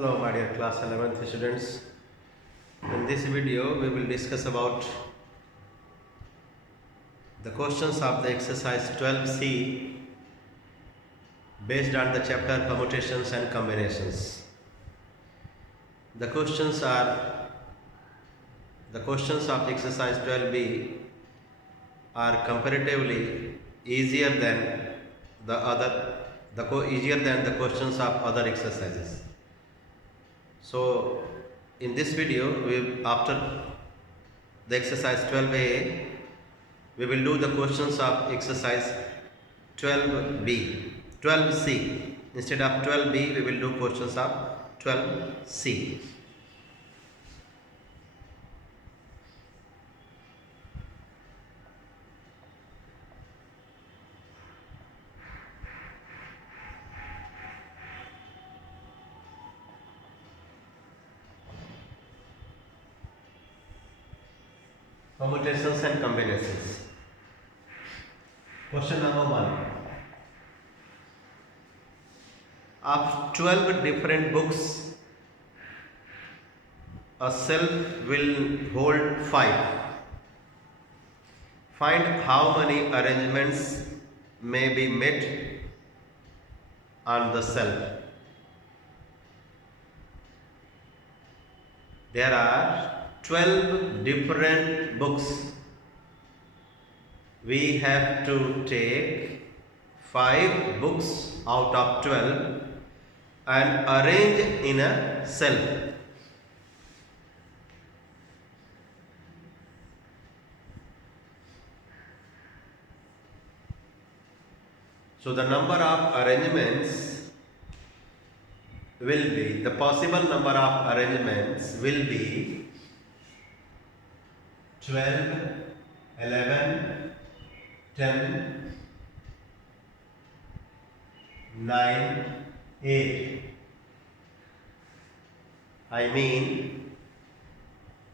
Hello my dear class 11th students. In this video we will discuss about the questions of the exercise 12C based on the chapter permutations and combinations. The questions of exercise 12B are comparatively easier than easier than the questions of other exercises. So in this video, after the exercise 12A, we will do the questions of exercise 12C. Instead of 12B, we will do questions of 12C. Permutations and combinations. Question number 1. Of 12 different books, a shelf will hold 5. Find how many arrangements may be made on the shelf. There are 12 different books. We have to take 5 books out of 12 and arrange in a shelf. So the number of arrangements will be, the possible number of arrangements will be 12, 11, 10, 9, 8. I mean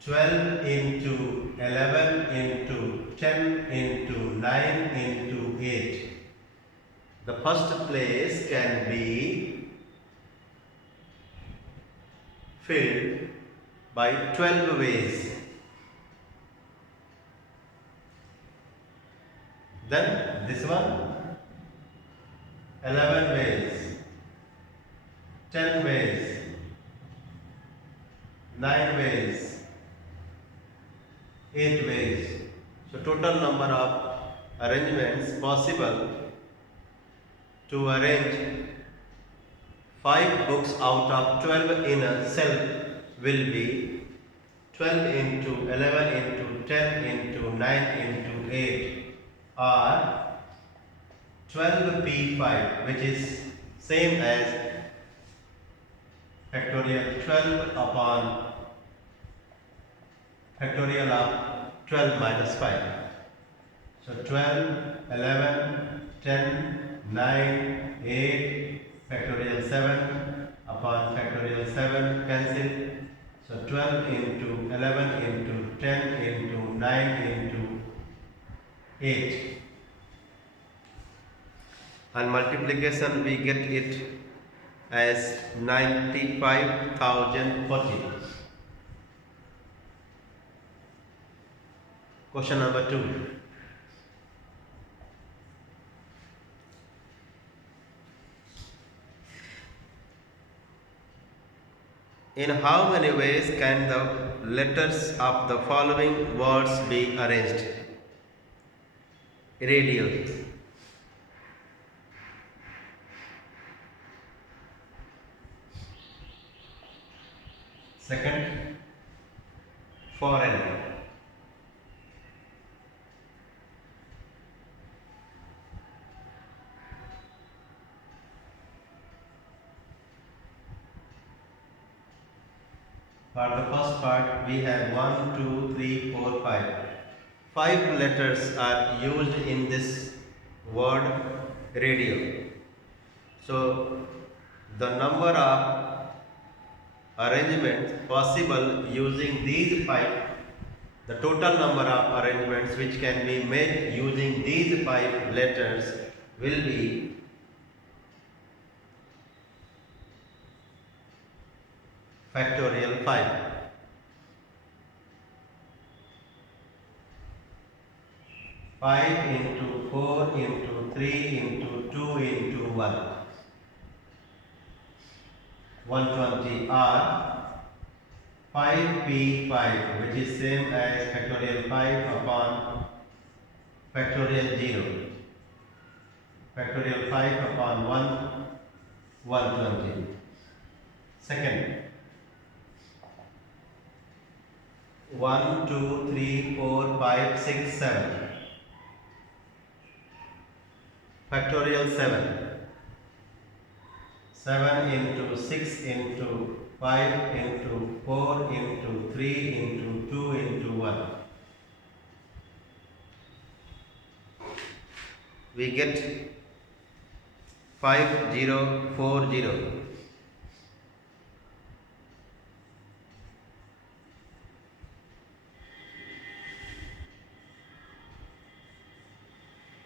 12 into 11 into 10 into 9 into 8. The first place can be filled by 12 ways. Then this one 11 ways, 10 ways, 9 ways, 8 ways. So total number of arrangements possible to arrange 5 books out of 12 in a shelf will be 12 into 11 into 10 into 9 into 8 or 12p5, which is same as factorial 12 upon factorial of 12 minus 5. So 12, 11, 10, 9, 8, factorial 7 upon factorial 7 cancel. So 12 into 11 into 10 into 9 into 8. And multiplication we get it as 95,040. Question number 2. In how many ways can the letters of the following words be arranged? Radio. Second, foreign. For the first part, we have 1, 2, 3, 4, 5. 5 letters are used in this word radio. So, the number of arrangements possible using these 5, the total number of arrangements which can be made using these 5 letters will be factorial 5. 5 into 4 into 3 into 2 into 1. 120 r 5p5, which is same as factorial 5 upon factorial 0. Factorial 5 upon 1, 120. Second, 1, 2, 3, 4, 5, 6, 7. Factorial 7. 7 into 6 into 5 into 4 into 3 into 2 into 1. We get 5040.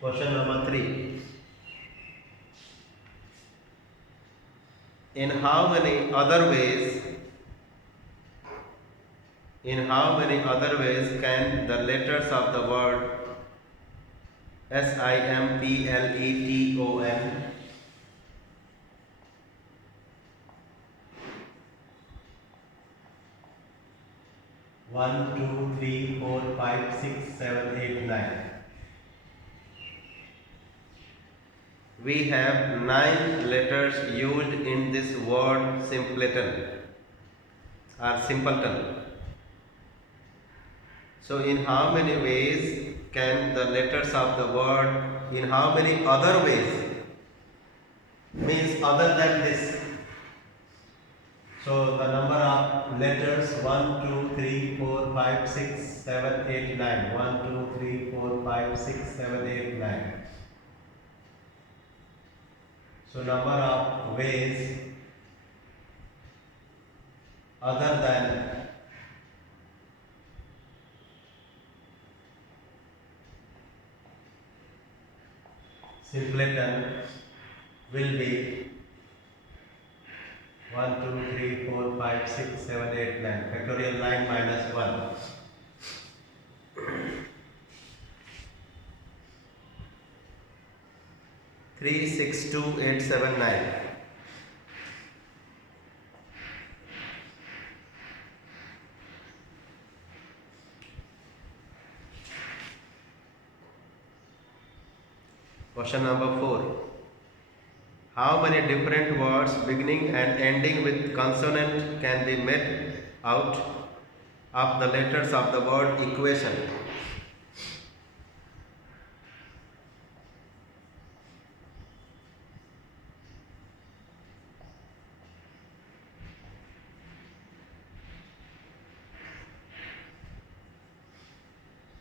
Question number 3. In how many other ways can the letters of the word Simpleton 1, 2, 3, 4, 5, 6, 7, 8, 9. We have 9 letters used in this word simpleton or simpleton. So in how many ways can the letters of the word, in how many other ways, means other than this. So the number of letters 1, 2, 3, 4, 5, 6, 7, 8, 9. 1, 2, 3, 4, 5, 6, 7, 8, 9. So number of ways other than simpleton will be 1, 2, 3, 4, 5, 6, 7, 8, 9. Factorial 9 minus 1. 3, 6, 2, 8, 7, 9. Question number 4. How many different words beginning and ending with consonant can be made out of the letters of the word equation?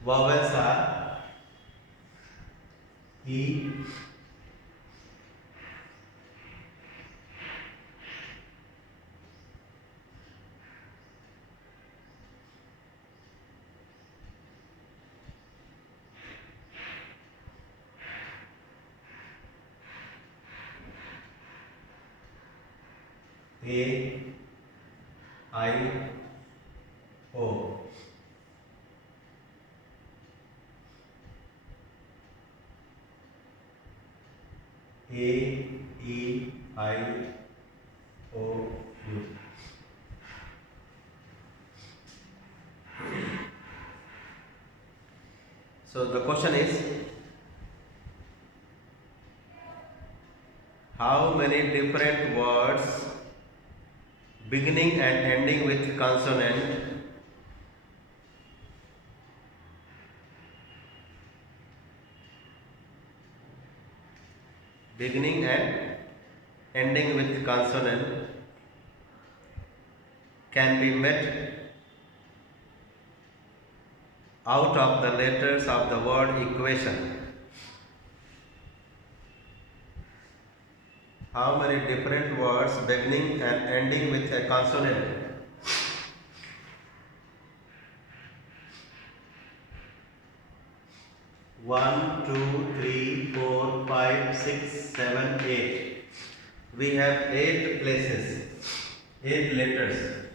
Vowels are E, A, I, O. A, E, I, O, U. So the question is, how many different words beginning and ending with consonant beginning and ending with consonant can be made out of the letters of the word equation? How many different words beginning and ending with a consonant One, two, three, 4, 5, 6, 7, 8. We have 8 places, 8 letters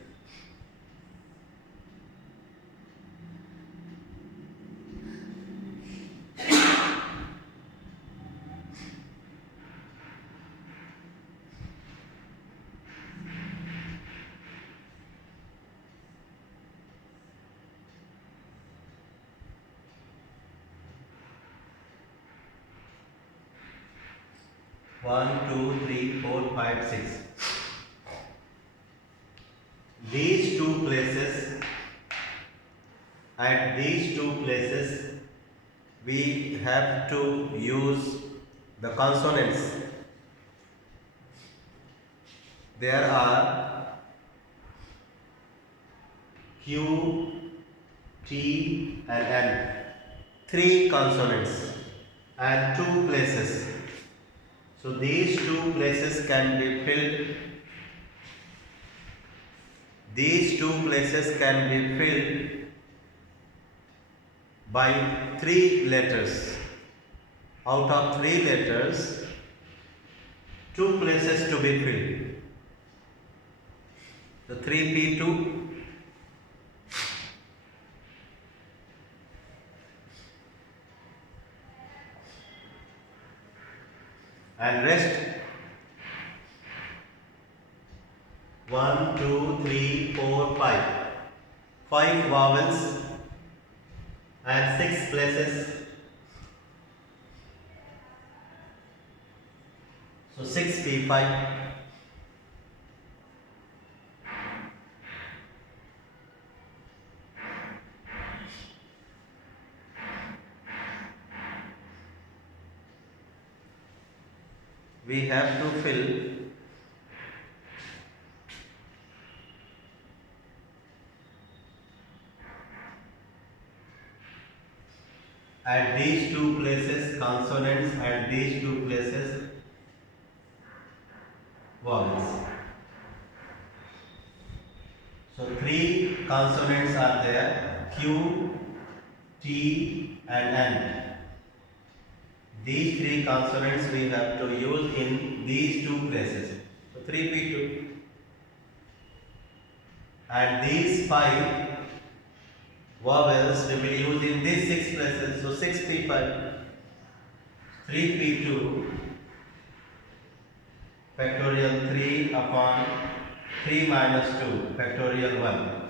1, 2, 3, 4, 5, 6. These two places, at these two places, we have to use the consonants. There are Q, T and N. Three consonants and two places. So these two places can be filled. These two places can be filled by three letters. Out of three letters, two places to be filled. The 3P2 and rest 1, 2, 3, 4, 5. 5 vowels and 6 places. So 6P5. We have to fill at these two places consonants, at these two places vowels. So three consonants are there, Q, T and N. These three consonants we have to use in these two places. So 3P2. And these 5 vowels we will use in these 6 places. So 6P5. 3P2 factorial 3 upon 3 minus 2 factorial 1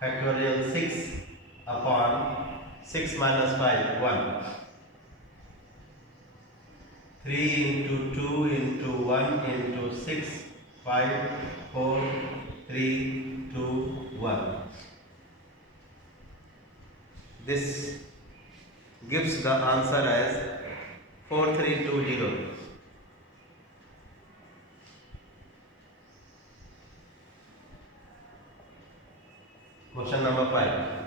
factorial 6 upon 6 minus 5 1 3 into 2 into 1 into 6 5 4 3 2 1. This gives the answer as 4320. Question number 5.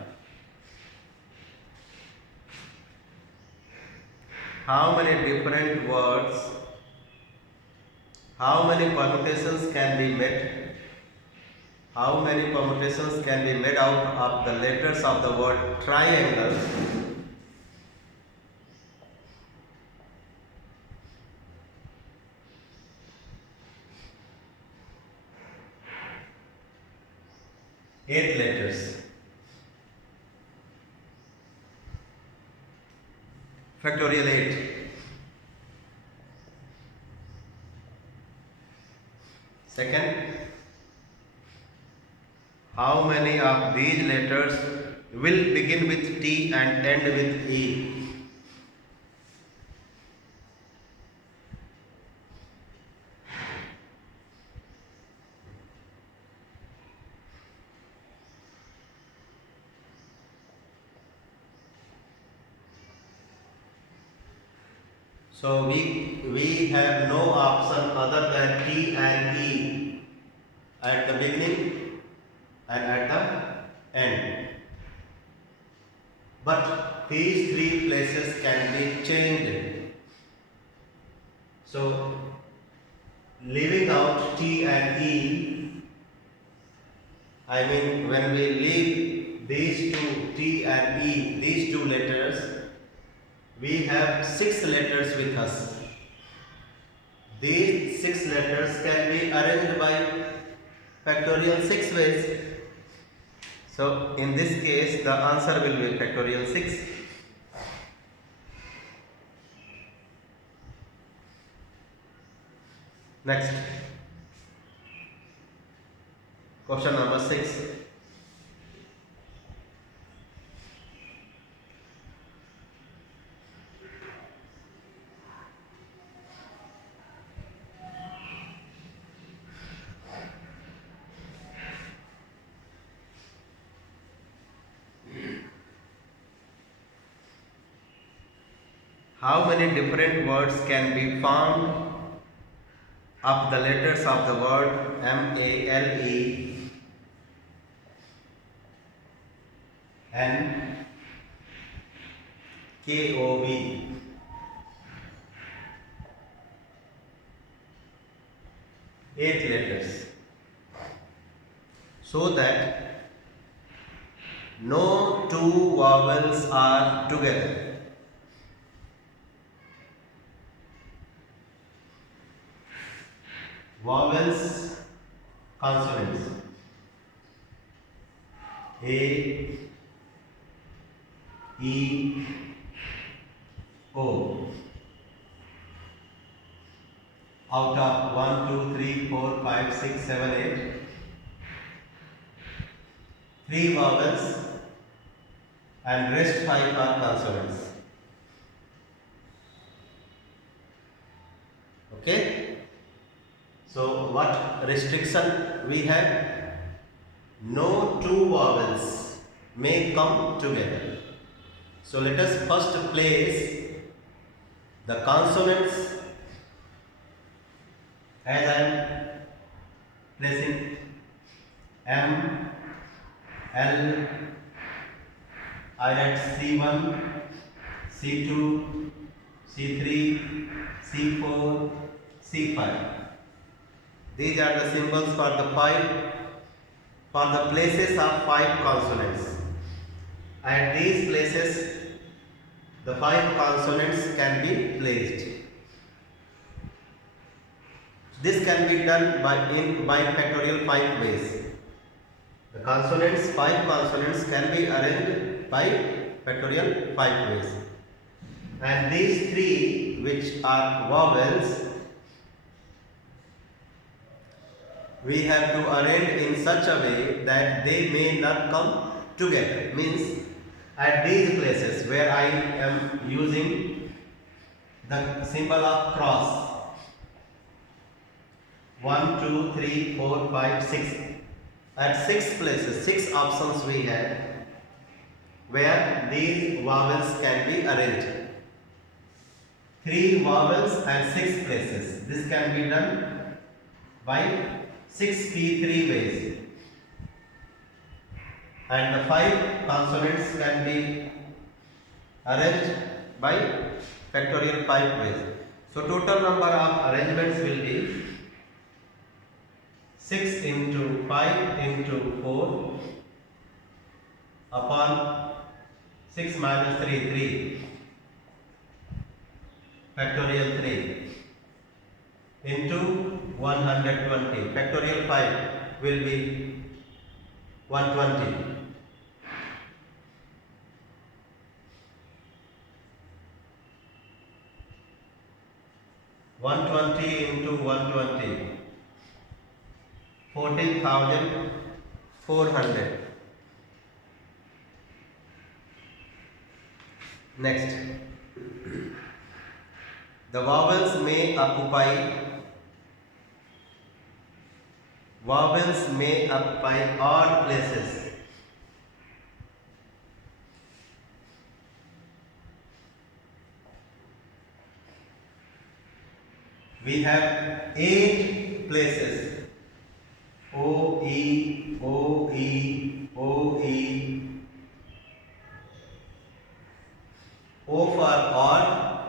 How many different words, how many permutations can be made? How many permutations can be made out of the letters of the word triangle? Eight letters. Factorial 8. Second, how many of these letters will begin with T and end with E? So we have no option other than T and E at the beginning and at the end. But these three places can be changed. So leaving out T and E, I mean when we leave these two T and E, these two letters, we have 6 letters with us. These 6 letters can be arranged by factorial 6 ways. So in this case the answer will be factorial 6. Next, question number 6. how many different words can be formed of the letters of the word MALE and KOV? 8 letters. So that no two vowels are together. Vowels, consonants. A, E, O. Out of 1, 2, 3, 4, 5, 6, 7, 8. 3 vowels and rest 5 are consonants. Okay? So what restriction we have? No two vowels may come together. So let us first place the consonants as I am placing M, L, I write C1, C2, C3, C4, C5. These are the symbols for the places of 5 consonants. At these places, the 5 consonants can be placed. This can be done by factorial 5 ways. The consonants, 5 consonants can be arranged by factorial 5 ways. And these 3 which are vowels, we have to arrange in such a way that they may not come together. Means at these places where I am using the symbol of cross, 1, 2, 3, 4, 5, 6. At 6 places, 6 options we have where these vowels can be arranged. 3 vowels and 6 places. This can be done by 6 key 3 ways. And the 5 consonants can be arranged by factorial 5 ways. So total number of arrangements will be 6 into 5 into 4 upon 6 minus 3, 3. Factorial 3 into 120. Factorial 5 will be 120. Into 120. 14,400. Next, the vowels may occupy odd places. We have 8 places. O, E, O, E, O, E. O for odd,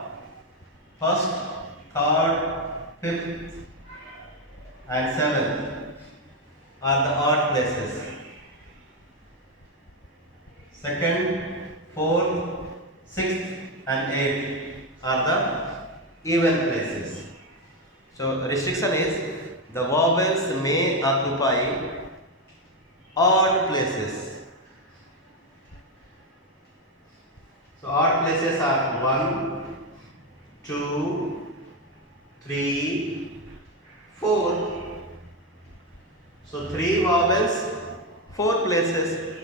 first, third, fifth and seventh are the odd places. Second, fourth, sixth and eighth are the even places. So restriction is the vowels may occupy odd places. So odd places are 1, 2, 3, 4. So 3 vowels, 4 places.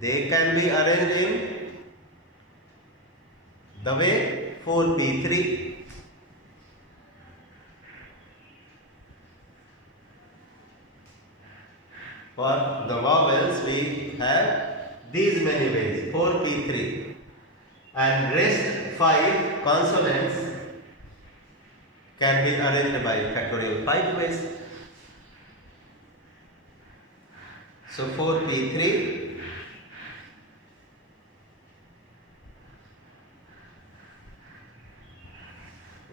They can be arranged in the way 4p3. For the vowels we have these many ways, 4p3, and rest 5 consonants can be arranged by factorial 5 ways. So 4p3,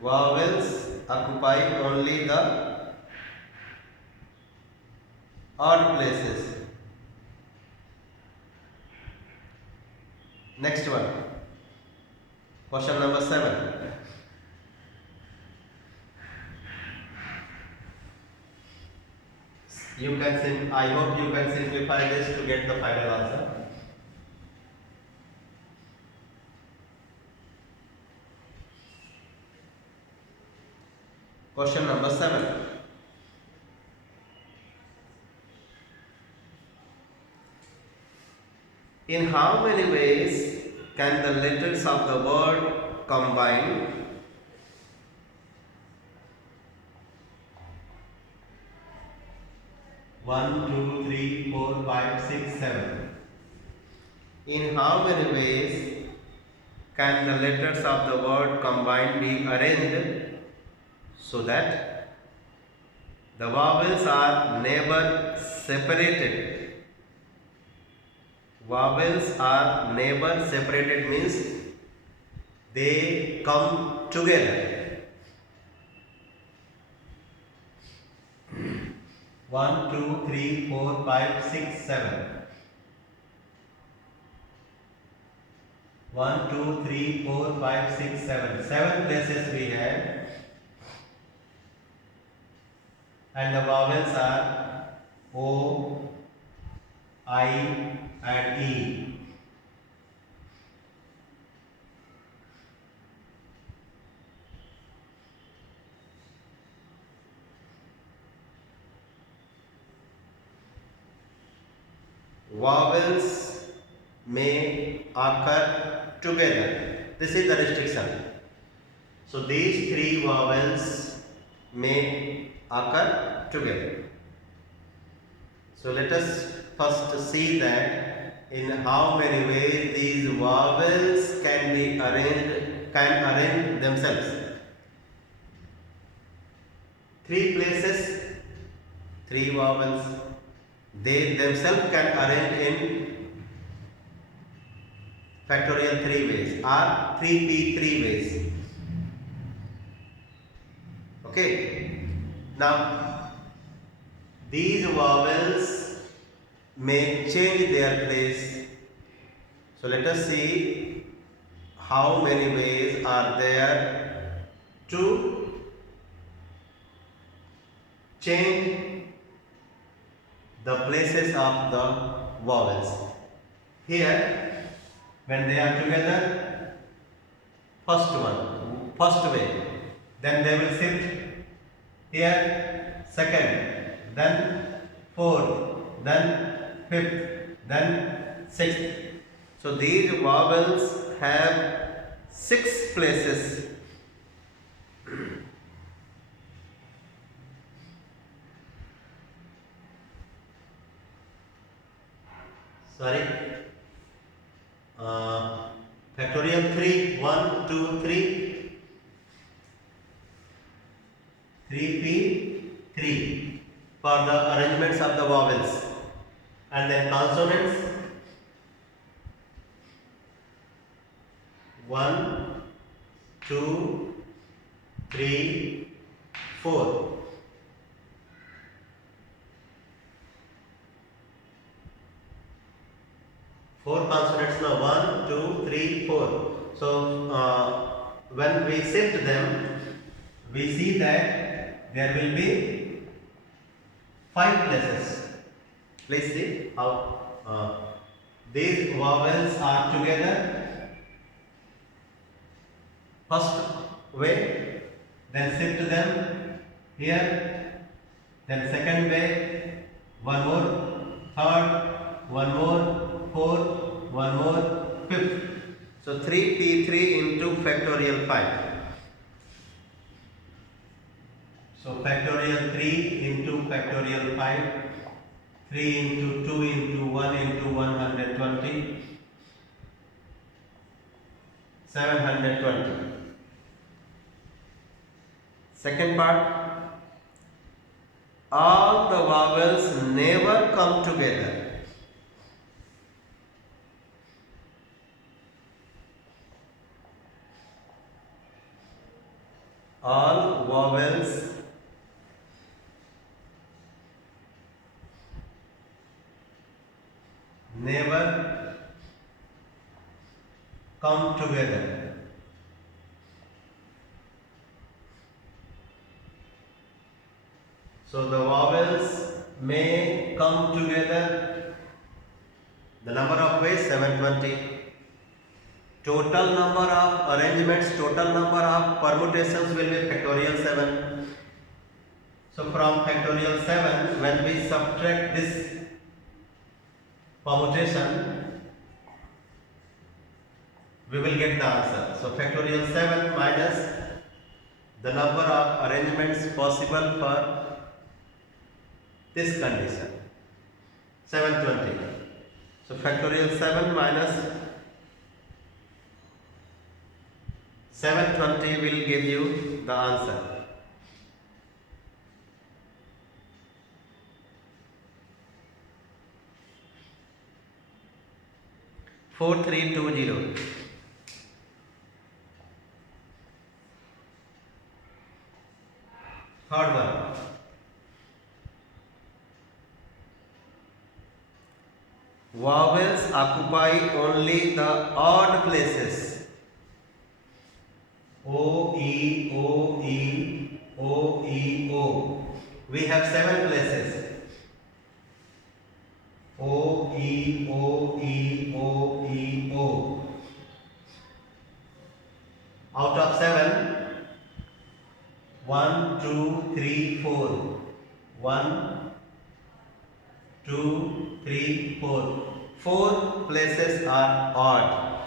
vowels occupy only the odd places. Next one, question number 7. I hope you can simplify this to get the final answer. Question number 7. In how many ways can the letters of the word combine? One, two, three, 4, 5, 6, 7. In how many ways can the letters of the word combine be arranged so that the vowels are never separated? Vowels are never separated means they come together. 1, 2, 3, 4, 5, 6, 7. 1, 2, 3, 4, 5, 6, 7. 7 places we have, and the vowels are O, I, and E. Vowels may occur together. This is the restriction. So these 3 vowels may occur together. So let us first see that in how many ways these vowels can arrange themselves. 3 places, 3 vowels. They themselves can arrange in factorial 3 ways or 3p3 ways. Okay. Now these vowels may change their place. So let us see how many ways are there to change the places of the vowels. Here, when they are together, first way, then they will shift. Here, second, then fourth, then fifth, then sixth. So these vowels have 6 places. Sorry. Factorial 3, 1, 2, 3. 3p3 for the arrangements of the vowels, and then consonants 1, 2, 3, 4. Four consonants now, 1, 2, 3, 4. So when we shift them, we see that there will be 5 places. Please see how these vowels are together. First way, then shift them here, then second way, one more, third, one more, fourth, one more, fifth. So 3p3 into factorial 5. So factorial 3 into factorial 5, 3 into 2 into 1 into 120, 720. Second part, all the vowels never come together. All vowels never come together. So the vowels may come together. The number of ways 720. Total number of arrangements, total number of permutations will be factorial 7. So from factorial 7, when we subtract this permutation, we will get the answer. So factorial 7 minus the number of arrangements possible for this condition, 720. So factorial 7 minus 720 will give you the answer. Third one. Vowels occupy only the odd places. O, E, O, E, O, E, O. We have 7 places. O, E, O, E, O, E, O. Out of 7, 1, 2, 3, 4. 1, 2, 3, 4. 4 places are odd.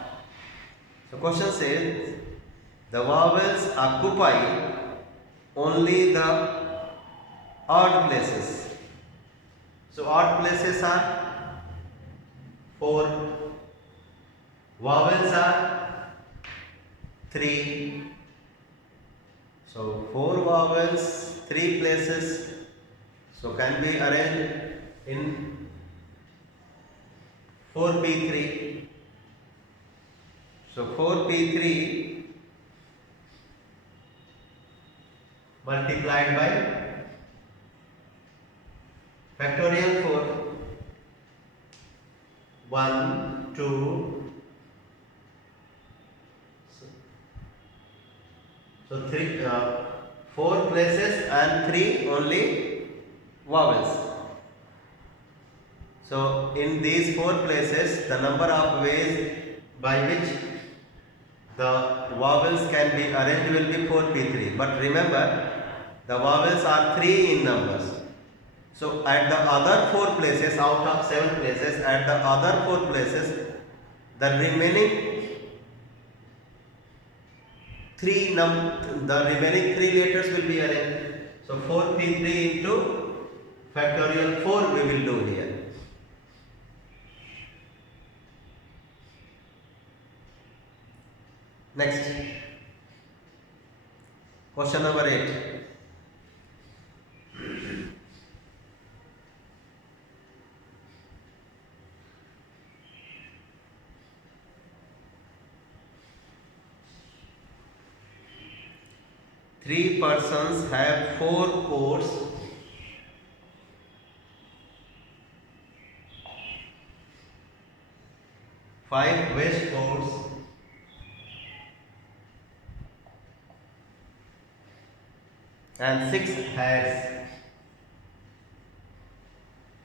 So question says the vowels occupy only the odd places. So odd places are 4. Vowels are 3. So 4 vowels, 3 places. So can be arranged in 4p3. So 4p3 multiplied by factorial 4. 1, 2. So 3, 4 places and 3 only vowels. So in these 4 places, the number of ways by which the vowels can be arranged will be 4p3. But remember, the vowels are 3 in numbers. So at the other 4 places, out of 7 places, at the other 4 places, the remaining 3 letters will be arranged. So 4p3 into factorial 4 we will do here. Next, question number 8. Three persons have 4 coats. Five waistcoats, and 6 hats.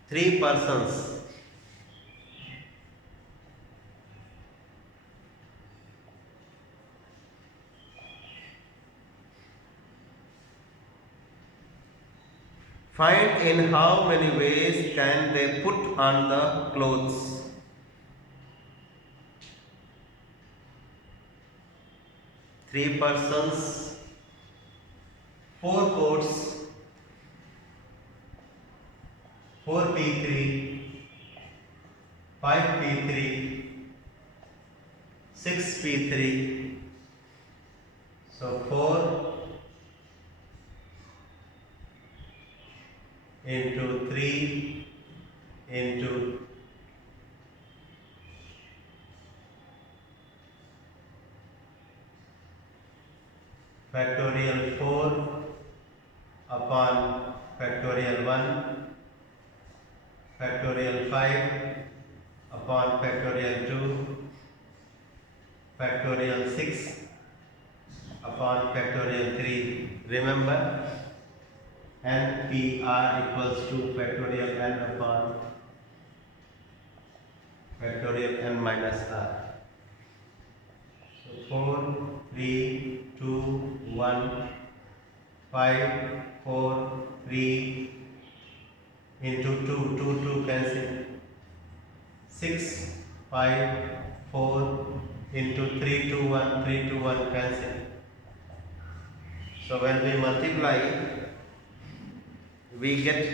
3 persons find in how many ways can they put on the clothes. Three persons, 4 coats, 4p3, 5p3, 6p3. So 4 into 3 into factorial 4 upon factorial 1, factorial 5 upon factorial 2, factorial 6 upon factorial 3. Remember, NPR equals to factorial n upon factorial n minus r. So 4, 3, 2, 1, 5, 4, 3 into 2, 2 cancel. 6, 5, 4 into 3, 2, 1, 3, 2, 1 cancel. So when we multiply, we get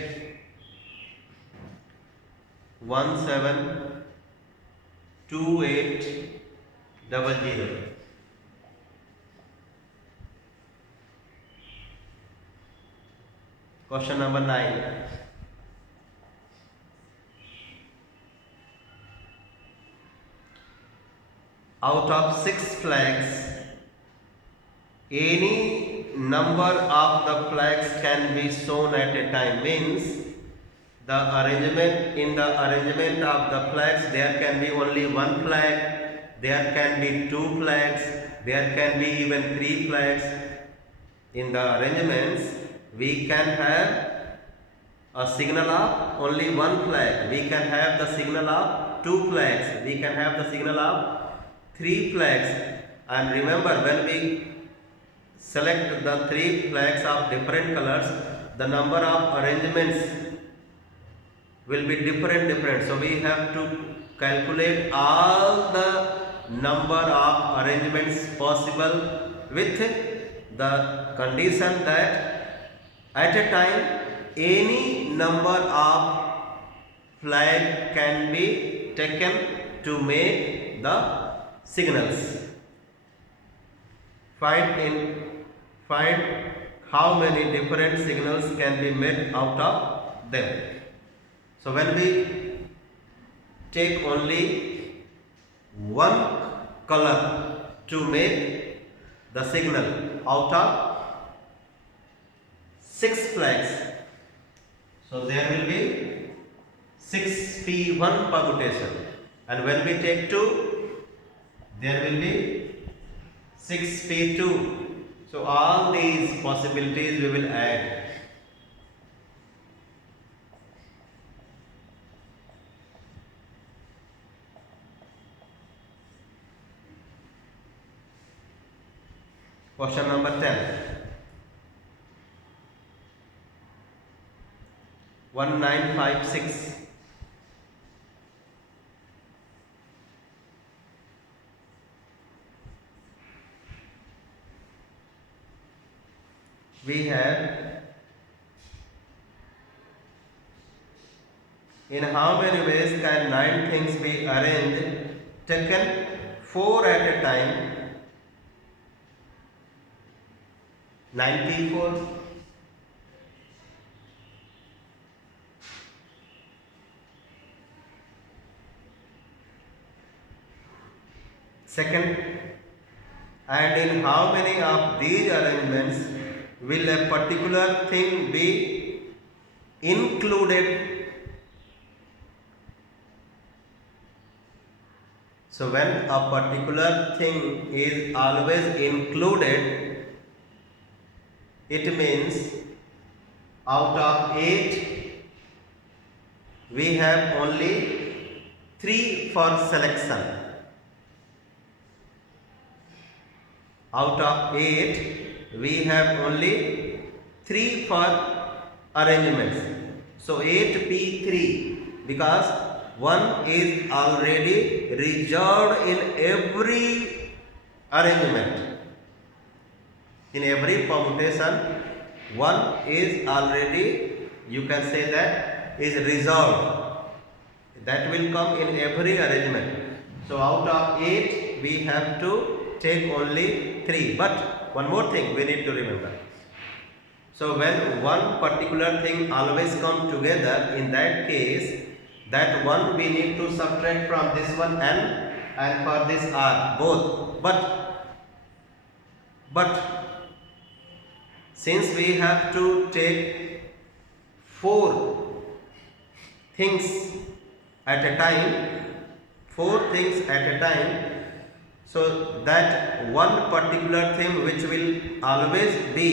172800. Question number 9. Out of 6 flags, any number of the flags can be shown at a time. Means the arrangement of the flags, there can be only one flag, there can be 2 flags, there can be even 3 flags. In the arrangements, we can have a signal of only one flag, we can have the signal of 2 flags, we can have the signal of 3 flags. And remember, when we select the 3 flags of different colors, the number of arrangements will be different. So we have to calculate all the number of arrangements possible with the condition that at a time any number of flag can be taken to make the signals. Find how many different signals can be made out of them. So when we take only one color to make the signal out of 6 flags, so there will be 6p1 permutation, and when we take 2, there will be 6p2. So all these possibilities we will add. Question number 10. 1956. We have, in how many ways can 9 things be arranged, taken 4 at a time? 94. Second, and in how many of these arrangements will a particular thing be included? So when a particular thing is always included, it means out of 8 we have only 3 for selection. Out of 8 we have only 3 for arrangements. So 8p3, because 1 is already reserved in every arrangement. In every permutation, 1 is already, you can say that, is reserved. That will come in every arrangement. So out of 8 we have to take only 3. But one more thing we need to remember. So when one particular thing always come together, in that case, that one we need to subtract from this one n and for this r both. But since we have to take 4 things at a time, 4 things at a time, so that one particular thing which will always be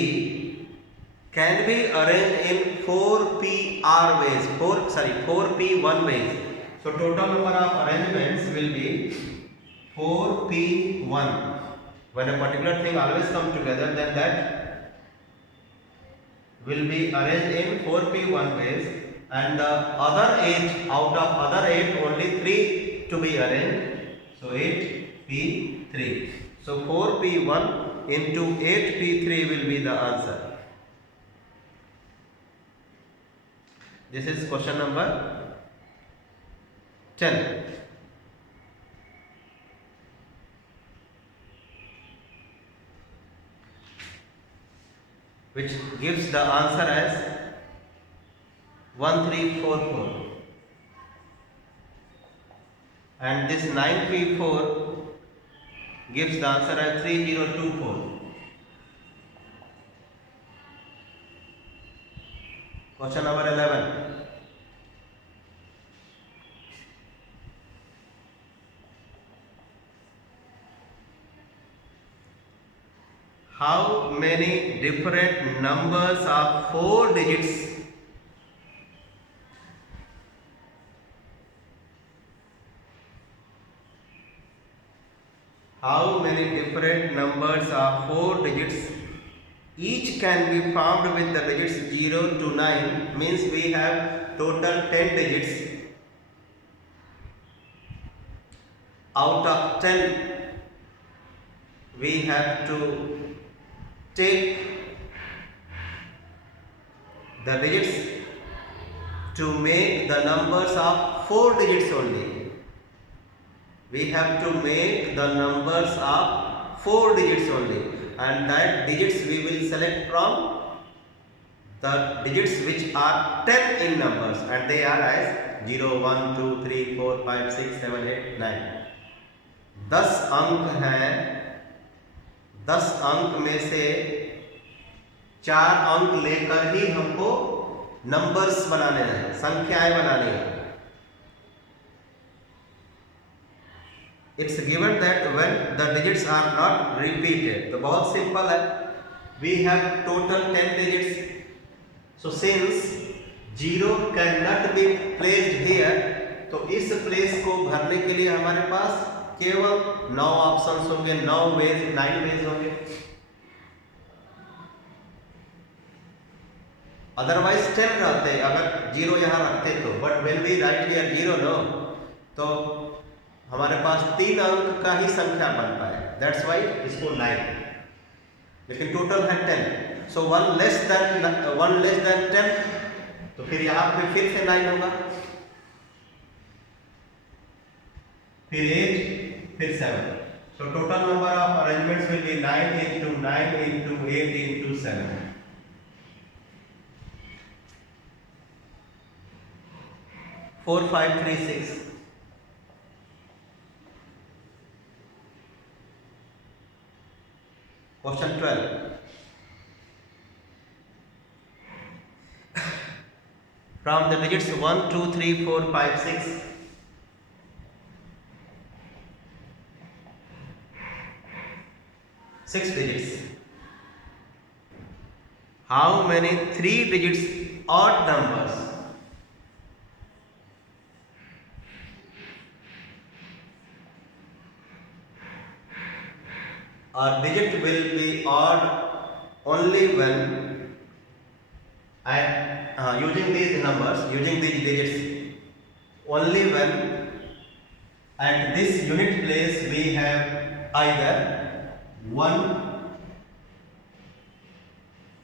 can be arranged in 4pr ways, 4p1 ways. So total number of arrangements will be 4p1. When a particular thing always come together, then that will be arranged in 4p1 ways, and the other 8, out of other 8 only 3 to be arranged, so 8p3. So 4p1 into 8p3 will be the answer. This is question number 10. Which gives the answer as 1344, and this 9p4 gives the answer as 3024. Question number 11. How many different numbers of 4 digits each can be formed with the digits 0 to 9, means we have total 10 digits. Out of 10 we have to take the digits to make the numbers of 4 digits only. We have to make the numbers of 4 digits only, and that digits we will select from the digits which are 10 in numbers, and they are as 0, 1, 2, 3, 4, 5, 6, 7, 8, 9. 10 अंक हैं, 10 अंक में से 4 अंक लेकर ही हमको numbers बनाने हैं, संख्याएं बनानी है. It's given that when the digits are not repeated. तो बहुत सिंपल है. We have total 10 digits. So since 0 cannot be placed here, तो इस प्लेस को भरने के लिए हमारे पास केवल 9 ऑप्शंस होंगे, 9 वेज होंगे. अदरवाइज 10 रहते अगर 0 यहाँ रखते तो, but when we write here 0 no, तो हमारे पास 3 अंक का ही संख्या बन पाए. दैट्स वाई इसको 9, लेकिन टोटल है 10. सो 1 लेस देन 10, तो फिर यहाँ पे फिर से 9 होगा, फिर 8, फिर 7. So total number of arrangements will be 9 into 9 into 8 into 7. 4, 5, 3, 6. Question 12. From the digits 1, 2, 3, 4, 5, 6, 6 digits. How many 3 digits odd numbers a digit will be odd only when using these digits only when at this unit place we have either 1,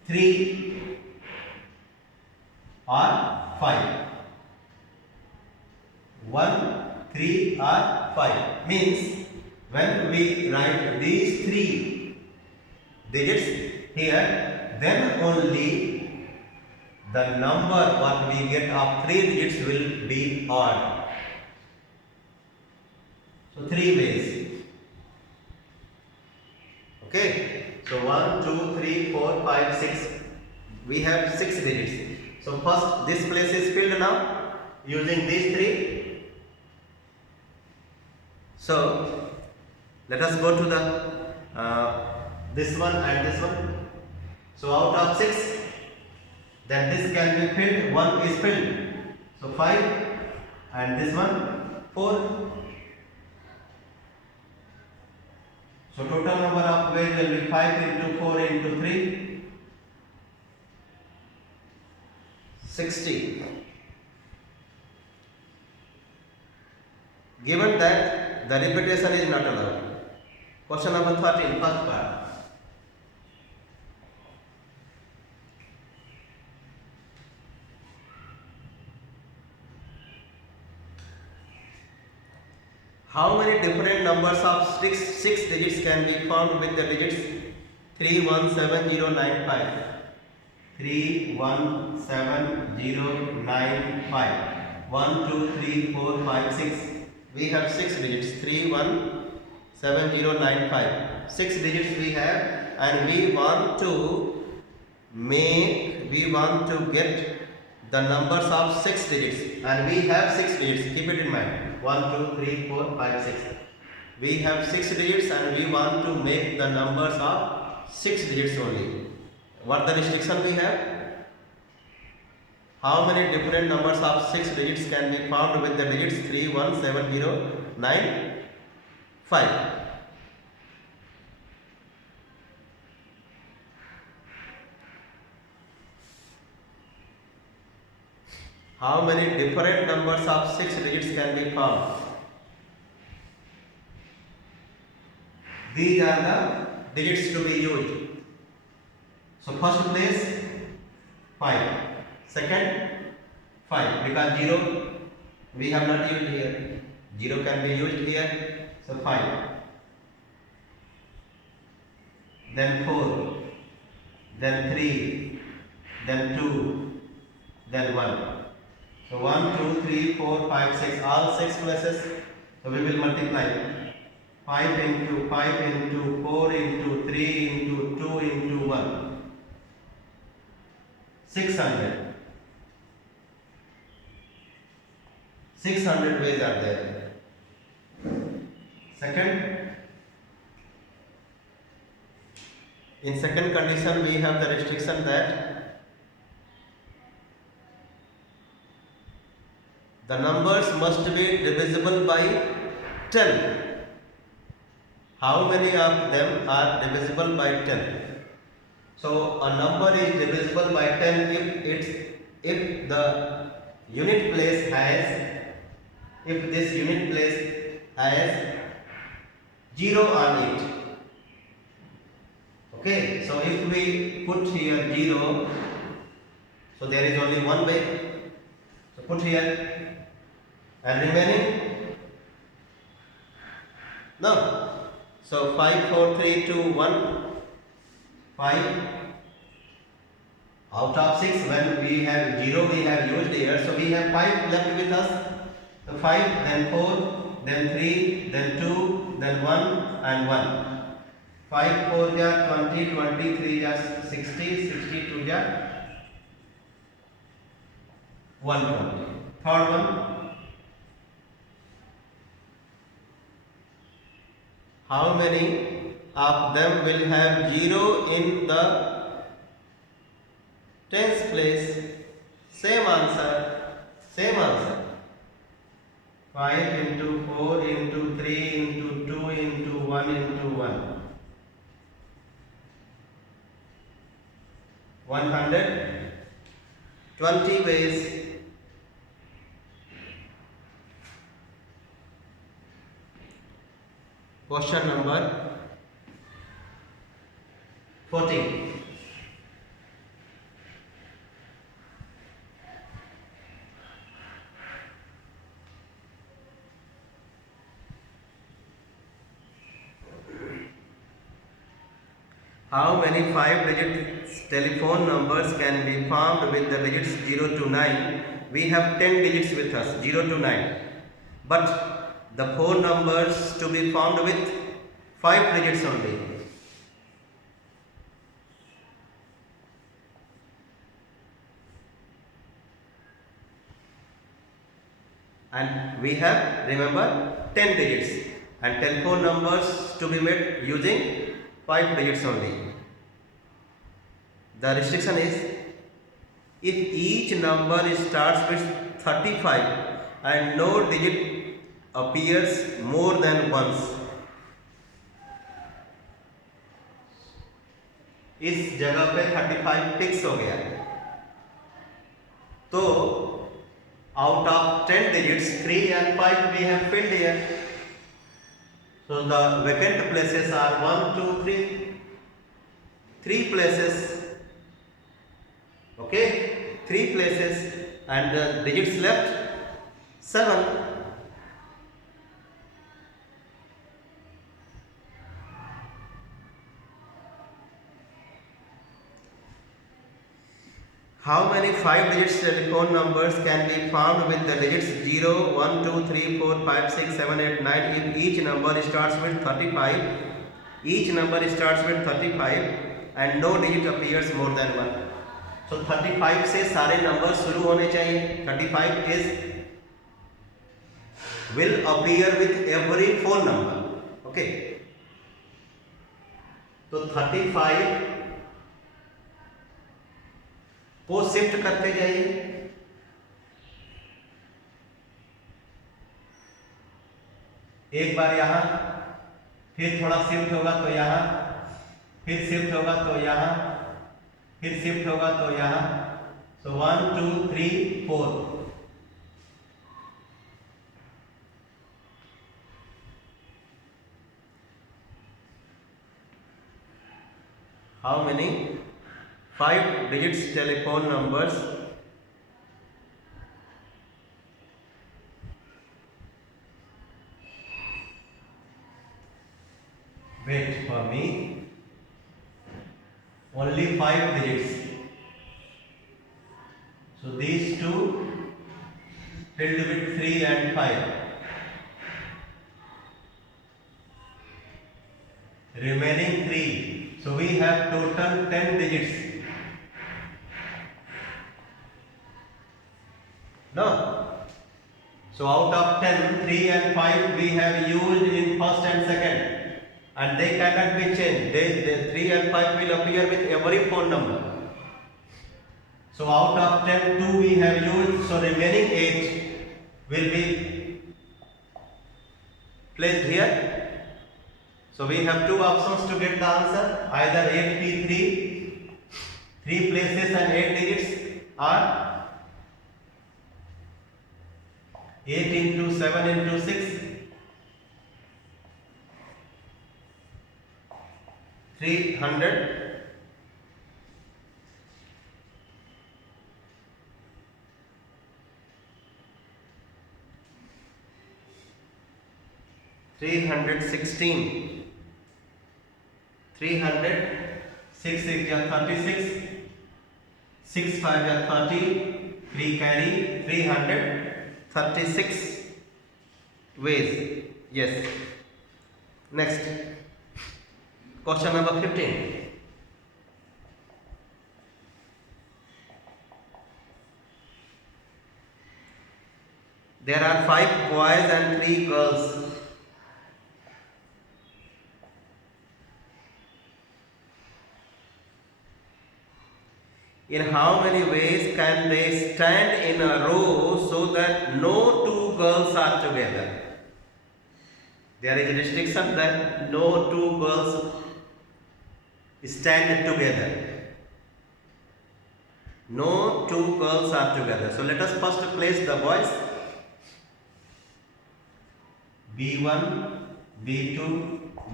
3 or 5. 1, 3 or 5 means When we write these three digits here, then only the number what we get of three digits will be odd. So three ways. Okay. So 1, 2, 3, 4, 5, 6. We have 6 digits. So first this place is filled now using these three. So let us go to the this one and this one. So out of 6, then this can be filled. 1 is filled. So 5 and this one 4. So total number of ways will be 5 into 4 into 3, 60. Given that the repetition is not allowed. Question number 13, first part. How many different numbers of six digits can be found with the digits 317095? 317095. 1, 2, 3, 4, 5, 6. We have 6 digits. 317095. 6 digits we have, and we want to get the numbers of 6 digits, and we have 6 digits. Keep it in mind. 1, 2, 3, 4, 5, 6. We have 6 digits and we want to make the numbers of 6 digits only. What the restriction we have? How many different numbers of 6 digits can be found with the digits 317095? How many different numbers of 6 digits can be found? These are the digits to be used. So first place 5, second 5, because 0 we have not used here. 0 can be used here. So 5. Then 4, then 3, then 2, then 1. So 1, 2, 3, 4, 5, 6, all 6 places. So we will multiply 5 into 5 into 4 into 3 into 2 into 1. 600. 600 ways are there. Second, in second condition we have the restriction that the numbers must be divisible by 10. How many of them are divisible by 10? So a number is divisible by 10 if the unit place has 0 on it. Okay, so if we put here 0, so there is only one way. So put here, and remaining no. So 5, 4, 3, 2, 1, 5. Out of 6, when we have 0, we have used here. So we have 5 left with us. So 5, then 4, then 3, then 2, then 1 and 1. 5, 4 ja 20, 23 ja 60, 62 ja 120. Third one. How many of them will have 0 in the tens place? Same answer. 5 into 4 into 3 into 2 into 1 into 1. 120 ways. Question number 14. How many 5-digit telephone numbers can be formed with the digits 0 to 9? We have 10 digits with us, 0 to 9. But the phone numbers to be formed with 5 digits only. And we have, remember, 10 digits. And telephone numbers to be made using 5 digits only. The restriction is, if each number starts with 35 and no digit appears more than once, इस जगह पे 35 fix हो गया, तो out of 10 digits 3 and 5 we have filled here. So the vacant places are 1, 2, 3. 3 places. Okay, 3 places, and the digits left 7. How many 5 digits telephone numbers can be formed with the digits 0, 1, 2, 3, 4, 5, 6, 7, 8, 9 if each number starts with 35? Each number starts with 35 and no digit appears more than 1. So 35 से सारे number शुरू होने चाहिए. 35 is will appear with every phone number. Okay. तो 35 को shift करते जाइए. एक बार यहां, फिर थोड़ा शिफ्ट होगा तो यहां, फिर शिफ्ट होगा तो यहां, फिर शिफ्ट होगा तो यहां. सो 1, 2, 3, 4. How many 5 digits telephone numbers wait for me, only 5 digits. So these two filled with 3 and 5, remaining 3. So we have total 10 digits. No? So out of 10, 3 and 5 we have used in first and second, and they cannot be changed. They 3 and 5 will appear with every phone number. So out of 10, 2 we have used, so remaining 8 will be placed here. So we have two options to get the answer, either 8p3, 3 places and 8 digits, or 8 into 7 into 6, 300. 316. 300. 6 6 या 36. 6 5 या 30. 3 carry 336 ways. Yes. Next. Question number 15. There are 5 boys and 3 girls. In how many ways can they stand in a row so that no two girls are together? There is a restriction that no two girls stand together. No two girls are together. So let us first place the boys. B1, B2,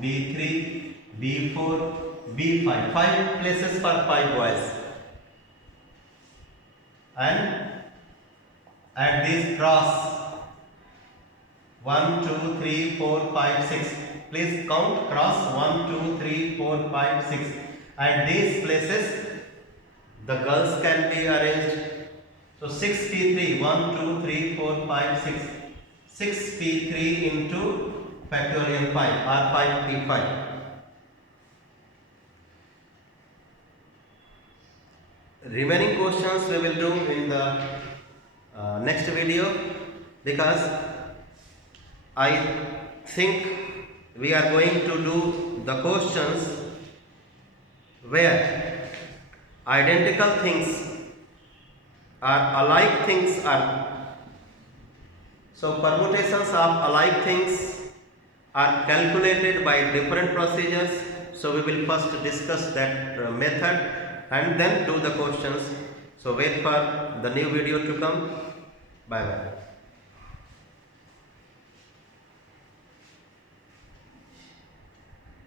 B3, B4, B5. 5 places for 5 boys. And at this cross, 1, 2, 3, 4, 5, 6. Please count cross 1, 2, 3, 4, 5, 6. At these places, the girls can be arranged. So 6p3, 1, 2, 3, 4, 5, 6. 6p3 into factorial 5 or 5p5. Remaining questions we will do in the next video, because I think we are going to do the questions where identical things or alike things are. So permutations of alike things are calculated by different procedures. So we will first discuss that method and then do the questions. So wait for the new video to come. Bye bye.